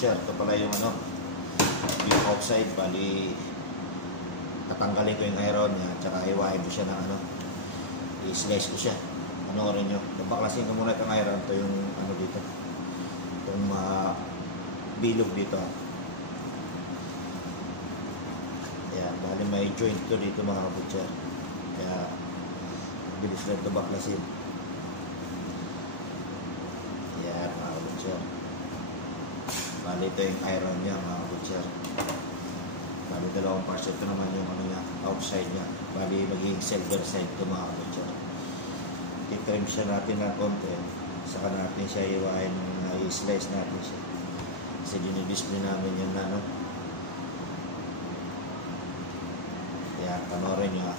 butcher. Ito pala yung ano, yung outside. Bali, tatanggalin ko yung iron niya, tsaka iwain ko siya ng ano, i-slice ko siya. Panoorin nyo. Babaklasin ko muna itong iron. Ito yung ano dito. Itong bilog dito. Ayan, bali may joint ko dito mga kabutcher. Kaya, bilis lang ito baklasin. Ayan mga kabutcher. Bali ito yung iron niya mga kabutcher. Bali dalawang parts. Ito naman yung ano niya, outside niya. Bali magiging silver side ito mga kabutcher. I-trim siya natin ng konti. Saka natin siya iwain, i-slice natin siya. Kasi dinidisplay namin yan na ano. Kaya panoorin nyo,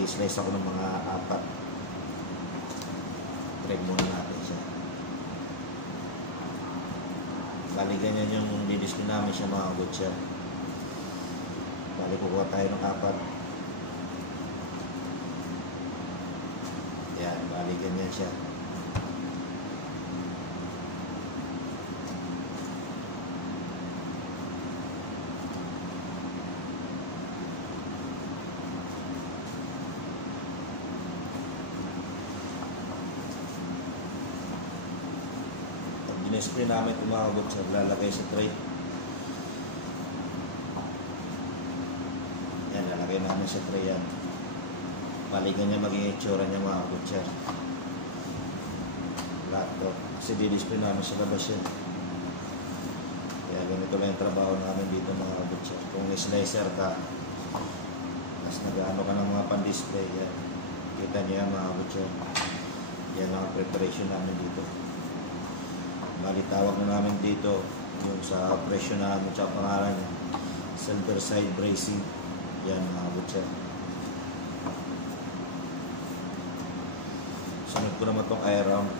i-slice ako ng mga 4. Trim muna natin siya. Bali ganyan yung didisplay namin siya mga butcher. Bali kukuha tayo ng 4. Yan, bali ganyan siya. Dinisplay namin itong mga butcher, lalagay sa tray. Yan, lalagay namin sa tray yan. Balikan niya maging itsura niya mga butcher. Lahat to. Kasi didisplay namin sa labas yan. Kaya ganito lang yung trabaho namin dito mga butcher. Kung slicer ka, tapos nag-ano ka ng mga pan-display, yan. Kita niya mga butcher. Yan ang preparation namin dito. Bali tawag na namin dito yung sa presyo namin sa pangalan niya, silver side bracing. Yan mga butcher. Sunod ko naman itong iron.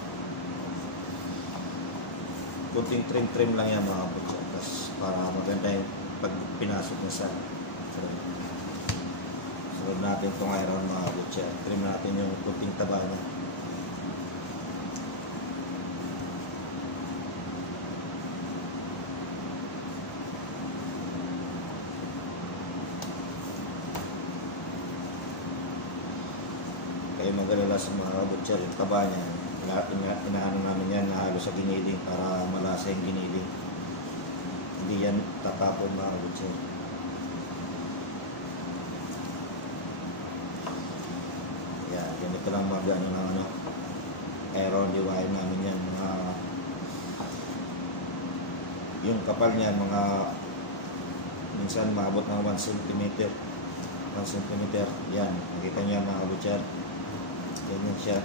Kunting trim lang yan mga butcher. Tapos para maganda yung pag pinasok niya sa sunod natin itong iron mga butcher. Trim natin yung kunting taba niya. Kaya magalala sa mga butcher, yung taba niya, inaano namin yan, nahalo sa giniling para malasa yung giniling. Hindi yan tatapon mga butcher. Yan, ganito lang mag-ano ng ano, iron, liwain namin yan, mga yung kapal niyan, mga minsan maabot ng 1 cm. 1 cm, yan, nakita niya mga butcher. Ganyan siya.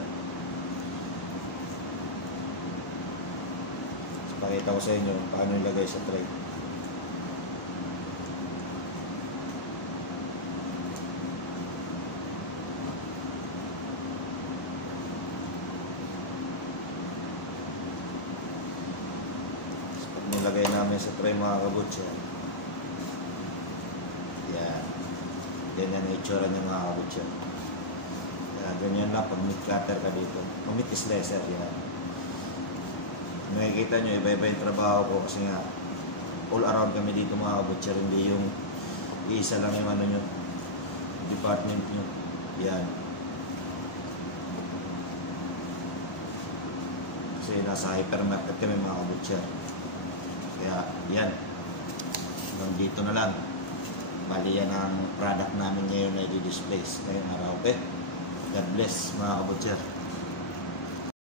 So, pakita ko sa inyo paano ilagay sa tray. So, pag nilagay namin sa tray mga kabutcher, yan. Ganyan ang itsura niya mga kabutcher. Ganyan lang pag meat cutter ka dito. Pag meat slicer, yan. Nakikita nyo, iba-iba yung trabaho ko kasi nga all around kami dito mga butcher. Hindi yung isa lang yung ano nyo, department nyo. Yan. Kasi nasa hypermarket kami mga butcher. Kaya yan. Hanggang dito na lang. Bali yan ang product namin ngayon na i-display ngayong araw. Okay? God bless mga kabutcher.